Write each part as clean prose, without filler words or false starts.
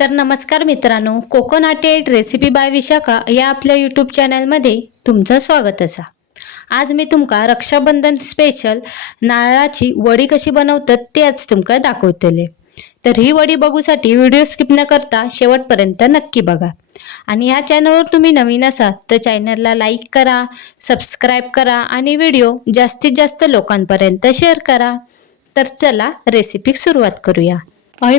तर नमस्कार मित्रांनो, कोकोनट रेसिपी बाय विशाखा या आपल्या यूट्यूब चॅनलमध्ये तुमचं स्वागत असा। आज मी तुमका रक्षाबंधन स्पेशल नारळाची वडी कशी बनवतात ते आज तुमका दाखवतले। तर ही वडी बघूसाठी व्हिडिओ स्किप न करता शेवटपर्यंत नक्की बघा। आणि या चॅनलवर तुम्ही नवीन असाल तर चॅनलला लाईक करा, सबस्क्राइब करा आणि व्हिडिओ जास्तीत जास्त लोकांपर्यंत शेअर करा। तर चला रेसिपी सुरुवात करूया।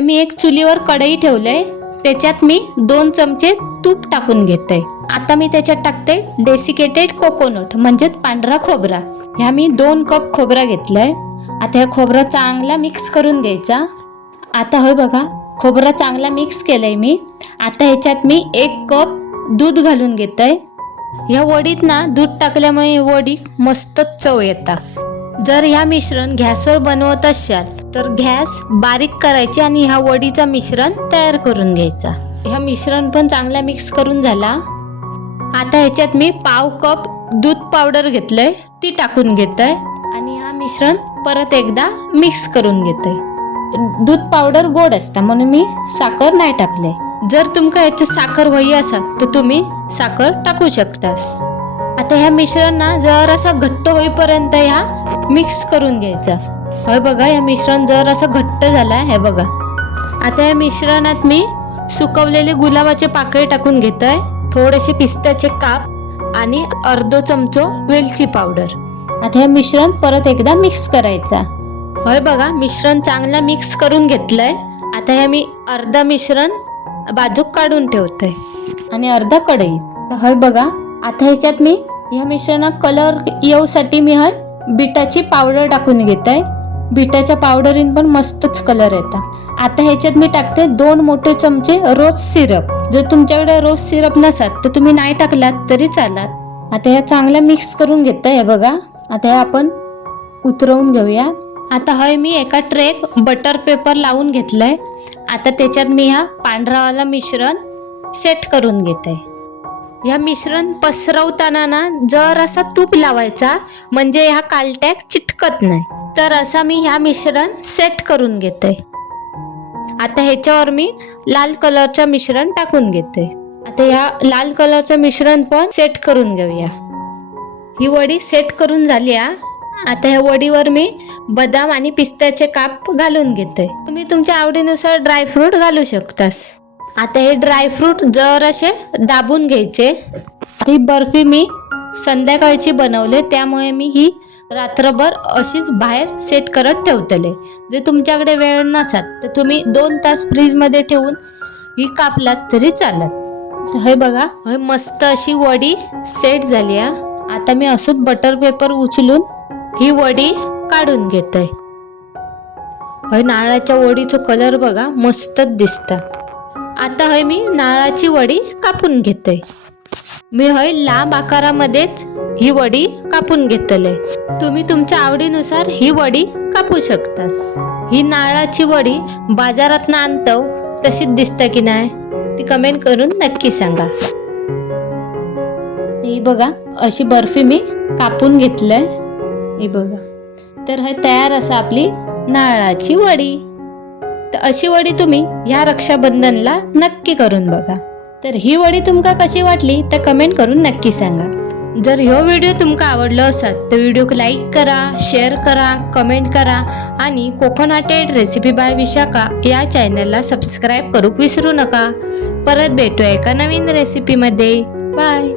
मी एक चुलीवर कढई ठेवलंय, त्याच्यात मी 2 चमचे तूप टाकून घेते। आता मी त्याच्यात टाकते डेसिकेटेड कोकोनट म्हणजे पांढरा खोबरा। ह्या मी 2 कप खोबरा घेतलाय। आता हे खोबरा चांगला मिक्स करून घ्यायचा। आता होय बघा, खोबरा चांगला मिक्स केलंय मी। आता ह्याच्यात मी 1 कप दूध घालून घेतय। या वडीत ना दूध टाकल्यामुळे वडी मस्त चव येतात। जर ह्या मिश्रण गॅसवर बनवत असाल तर गॅस बारीक करायची आणि ह्या वडीचा मिश्रण तयार करून घ्यायचा। ह्या मिश्रण पण चांगला मिक्स करून झाला। आता ह्याच्यात मी पाव कप दूध पावडर घेतलंय, ती टाकून घेतय आणि हा मिश्रण परत एकदा मिक्स करून घेतय। दूध पावडर गोड असता म्हणून मी साखर नाही टाकले। जर तुमका याच्यात साखर हवी असेल तर तुम्ही साखर टाकू शकता। आता ह्या मिश्रण ना जरासा घट्ट होईपर्यंत ह्या मिक्स करून घ्यायचा। हे बघा, या मिश्रण जर असं घट्ट झालंय, हे बघा। आता या मिश्रणात मी सुकवलेले गुलाबाचे पाकळे टाकून घेतोय, थोडेसे पिस्त्याचे काप आणि अर्धा चमचो वेलची पावडर। आता हे मिश्रण परत एकदा मिक्स करायचा। हे बघा, मिश्रण चांगला मिक्स करून घेतलंय। आता हे मी अर्धा मिश्रण बाजूक काढून ठेवतोय आणि अर्धा कढईत। हे बघा, आता ह्याच्यात मी या मिश्रणात कलर येऊसाठी मी बीटाची पावडर टाकून घेतय। बीटाच्या पावडरीन पण मस्तच कलर येतात। आता ह्याच्यात मी टाकते 2 मोठे चमचे रोज सिरप। जर तुमच्याकडे रोज सिरप नसत तर तुम्ही नाही टाकलात तरी चालत। आता हे चांगलं मिक्स करून घेतय। हे बघा, आता हे आपण उतरवून घेऊया। आता हे मी एका ट्रेक बटर पेपर लावून घेतलंय। आता त्याच्यात मी हा पांढरावाला मिश्रण सेट करून घेते। या मिश्रण पसरवताना ना जर असा तूप लावायचा म्हणजे ह्या कालट्या चिटकत नाही। तर असा मी ह्या मिश्रण सेट करून घेते। आता ह्याच्यावर मी लाल कलरचं मिश्रण टाकून घेते। आता ह्या लाल कलरचं मिश्रण पण सेट करून घेऊया। ही वडी सेट करून झाली। आता ह्या वडीवर मी बदाम आणि पिस्त्याचे काप घालून घेते। तुम्ही तुमच्या आवडीनुसार ड्रायफ्रूट घालू शकतास। आता हे ड्रायफ्रूट जर असे दाबून घ्यायचे। ही बर्फी मी संध्याकाळची बनवले, त्यामुळे मी ही रात्रभर अशीच बाहेर सेट करत ठेवतले। जर तुमच्याकडे वेळ नसेल तर तुम्ही 2 तास फ्रीज मध्ये ठेवून ही कापलात तरी चालत। हे बघा, हे मस्त अशी वडी सेट झाली। आता मी असंच बटर पेपर उचलून ही वडी काढून घेते। हे नारळाच्या वडीचं कलर बघा, मस्तच दिसतं। आता हे मी नारळाची वडी कापून घेते। मी लांब आकारामध्येच ही वडी कापून घेतले। तुम्ही तुमच्या आवडीनुसार ही वडी कापू शकतास। ही नारळाची वडी बाजारात आणतो तशीच दिसते की नाही ती कमेंट करून नक्की सांगा। हे बघा, अशी बर्फी मी कापून घेतलंय। हे बघा, तर हे तयार असं आपली नारळाची वडी। तर अशी वडी तुम्ही ह्या रक्षाबंधनला नक्की करून बघा। तर ही वडी तुमका कशी वाटली तर कमेंट करून नक्की सांगा। जर ह्यो व्हिडिओ तुमका आवडलो असेल तर व्हिडिओक लाईक करा, शेअर करा, कमेंट करा आणि कोकोनट रेसिपी बाय विशाखा या चॅनलला सबस्क्राइब करूक विसरू नका। परत भेटूया एका नवीन रेसिपीमध्ये। बाय।